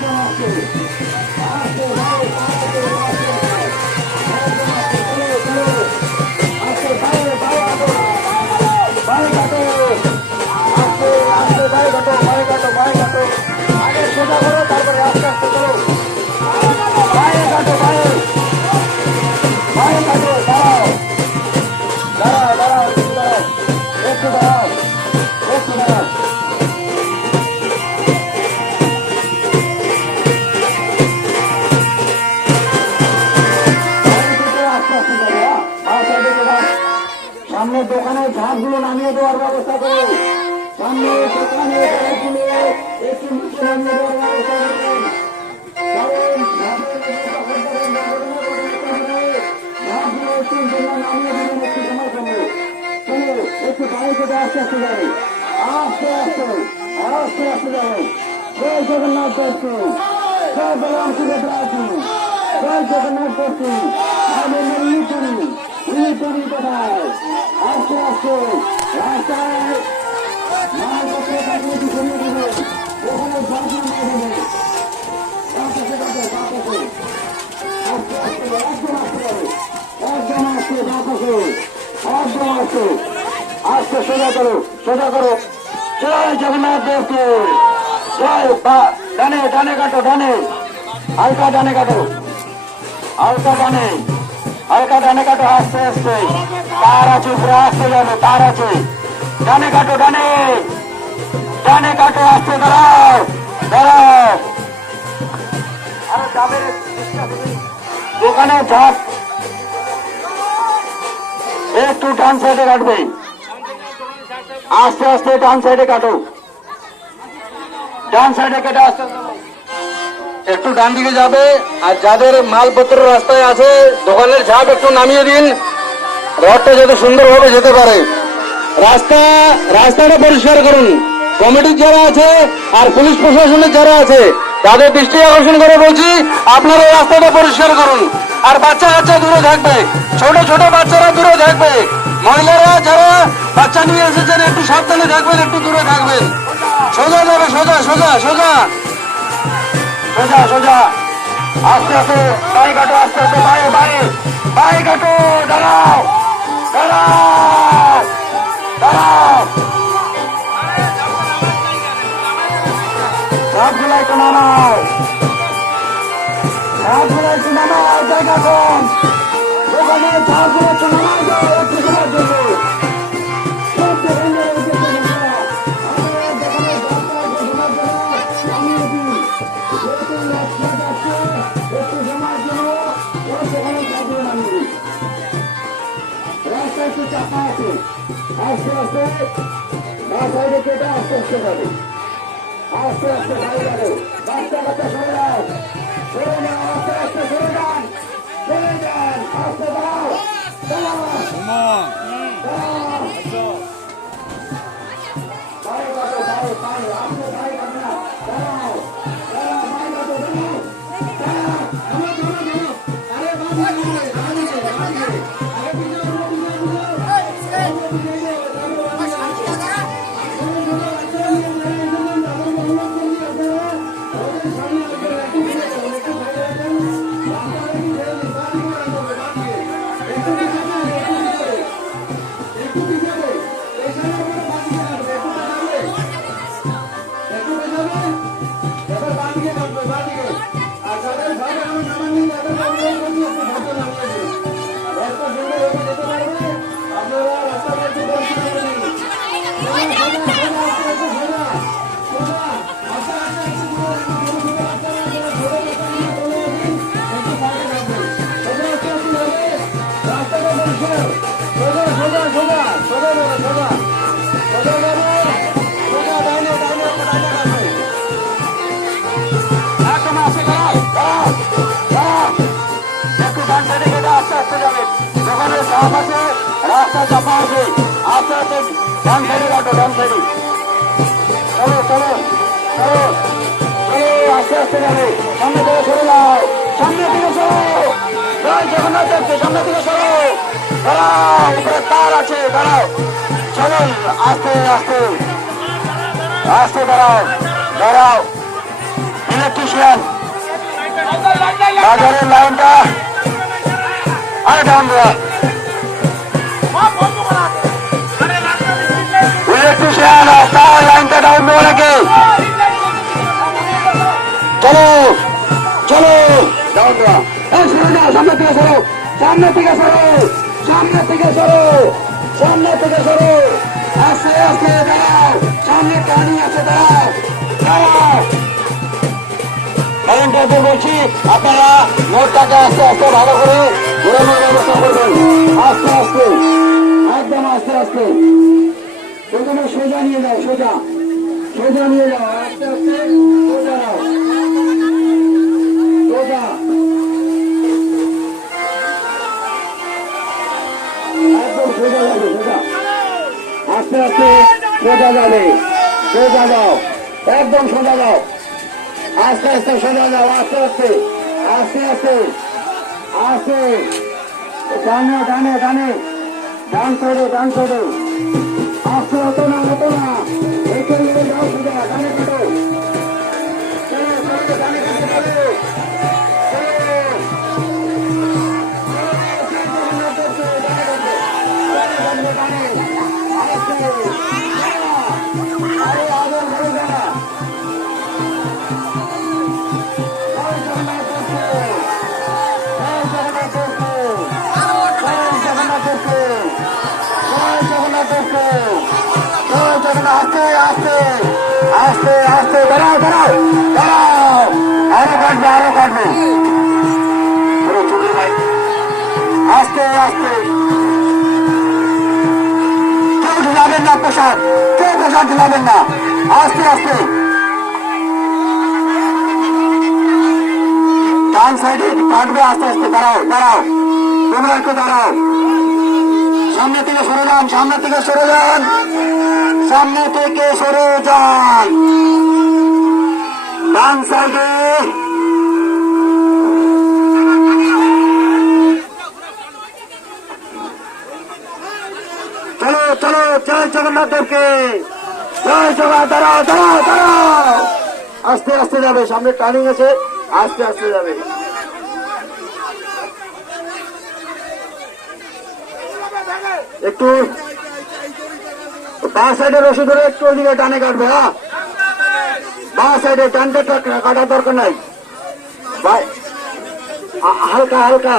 তারপরে দোকানে ঝাঁপগুলো নামিয়ে দেওয়ার ব্যবস্থা করো। সামনে ঝাঁপগুলো একটু নিচে নামিয়ে দেওয়ার ব্যবস্থা। ঝাঁপগুলো একটু গাড়ি থেকে আস্তে আস্তে আস্তে আস্তে আস্তে আস্তে জয় জগন্নাথ দর্শন জয় জগন্নাথ দর্শন আমাদের মিলিটারি মিলিটারি কোথায় আস্তে আস্তে আস্তে আস্তে আস্তে সোজা করো সোজা করো জয় জগন্নাথ দেবকে জয় বা- ডানে ডানে কাটো ডানে হালকা ডানে কাটো হালকা ডানে হালকা ডানে কাটো, আস্তে আস্তে। তার উপরে, আস্তে যাবে, তার আছে। ডানে কাটো, ডানে। ডানে কাটো, আস্তে, দাঁড়াও দাঁড়াও। আরে দোকানে ঝাঁপ একটু ডান সাইডে কাটবে। আস্তে আস্তে, ডান সাইডে কাটো। ডান সাইডে কেটে আস্তে। একটু ডান দিকে যাবে, আর যাদের মালপত্র রাস্তায় আছে, দোকানের ঝাপ একটু নামিয়ে দিন। রথটা যাতে সুন্দরভাবে যেতে পারে। রাস্তা, রাস্তাটা পরিষ্কার করুন। কমিটির যারা আছে, আর পুলিশ প্রশাসনের যারা আছে, তাদের দৃষ্টি আকর্ষণ করে বলছি, আপনারা রাস্তাটা পরিষ্কার করুন। আর বাচ্চা কাচ্চা দূরে থাকবে। ছোট ছোট বাচ্চারা দূরে থাকবে। মহিলারা যারা বাচ্চা নিয়ে এসেছেন, একটু সাবধানে থাকবেন, একটু দূরে থাকবেন। সোজা যাবে, সোজা সোজা সোজা। সোজা সোজা। আস্তে আস্তে বাই কাটো, আস্তে আস্তে বাই বাই বাই কাটো, দাঁড়াও দাঁড়াও দাঁড়াও। সবগুলো একটু নামাও। সবগুলো একটু নামাও জায়গা কম। দোকানে সবগুলো একটু আস্তে আস্তে বা সাইডে কেটে আস্তে আস্তে যাবে আস্তে আস্তে গাড়ি যাবে বাচ্চা বাচ্চা সরে যান সরে যান আস্তে আস্তে সরে যান সরে যান আস্তে দাও দাও দাও বাইরে কাটো রাস্তা চাপা আছে আস্তে আস্তে ডান সাইডে কাটো, ডান সাইডে। চলো চলো চলো। চলো আস্তে আস্তে যাবে। সামনে থেকে সরে যাও। সামনে থেকে সরো। জয় জগন্নাথ দেবকে, সামনে থেকে সরো। দাঁড়াও, উপরে তার আছে, দাঁড়াও। চলুন, আস্তে আস্তে। আস্তে দাঁড়াও দাঁড়াও। ইলেকট্রিশিয়ান বাজারের লাইনটা। আরে ডাউন দেওয়া তার লাইনটা ডাউন দেওয়া নাকি চলো। চলো সামনে থেকে সরো। সামনে থেকে সরো। সামনে থেকে সরো। সামনে থেকে সরো। আস্তে আস্তে দাঁড়াও সামনে পানি আছে দাঁড়াও দাঁড়াও বলছি, আপনারা নোটটাকে আস্তে আস্তে ভালো করে ঘোরানোর ব্যবস্থা করবেন। আস্তে আস্তে। একদম আস্তে আস্তে। প্রথমে সোজা নিয়ে যাও, সোজা। আস্তে আস্তে, সোজা যাবে সোজা যাও। একদম সোজা যাও আস্তে আস্তে, সোজা যাও। আস্তে আস্তে। আস্তে আস্তে আস্তে ডানে ডানে ডানে। ডান করো ডান করো আস্তে আস্তে আস্তে আস্তে দাঁড়াও দাঁড়াও দাঁড়াও। আরও কাটবে আরও কাটবে। আস্তে আস্তে কেউ ঢিলাবেন না, প্রসাদ। কেউ প্রসাদ ঢিলাবেন না। আস্তে আস্তে ডান সাইডে কাটবে, আস্তে আস্তে। দাঁড়াও দাঁড়াও। তোমরা একটু দাঁড়াও। সামনে থেকে সরে যান, সামনে থেকে সরে যান। সামনে থেকে সরে যান। ডান সাইডে। চলো চলো, জয় জগন্নাথ দেবকে জয় জগন্নাথ দাঁড়াও দাঁড়াও দাঁড়াও। আস্তে আস্তে যাবে, সামনে টার্নিং আছে, আস্তে আস্তে যাবে। একটু বাঁ সাইডের রশি ধরে একটু ওইদিকে টানে কাটবে হ্যাঁ? বাঁ সাইডে টানতে কাটার দরকার নাই। হালকা হালকা।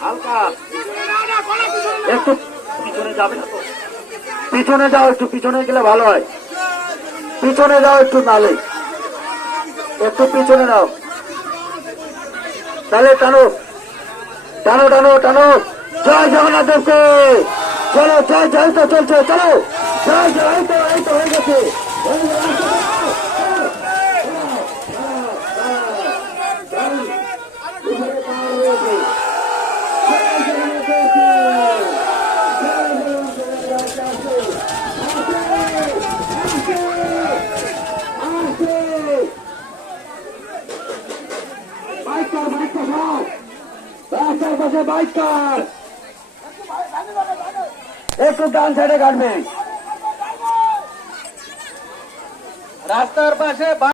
হালকা। একটু পিছনে যাবে না পিছনে যাও একটু, পিছনে গেলে ভালো হয়। পিছনে যাও একটু নালে। একটু পিছনে নাও। তাহলে টানো। টানো টানো টানো। জয় জগন্নাথ দেবকে চলো জয় জয় তো চলছে চলো জয় জয় তো এই তো হয়ে গেছে হয়ে গেছে, উপরে একটু ডান সাইডে কাটবে রাস্তার পাশে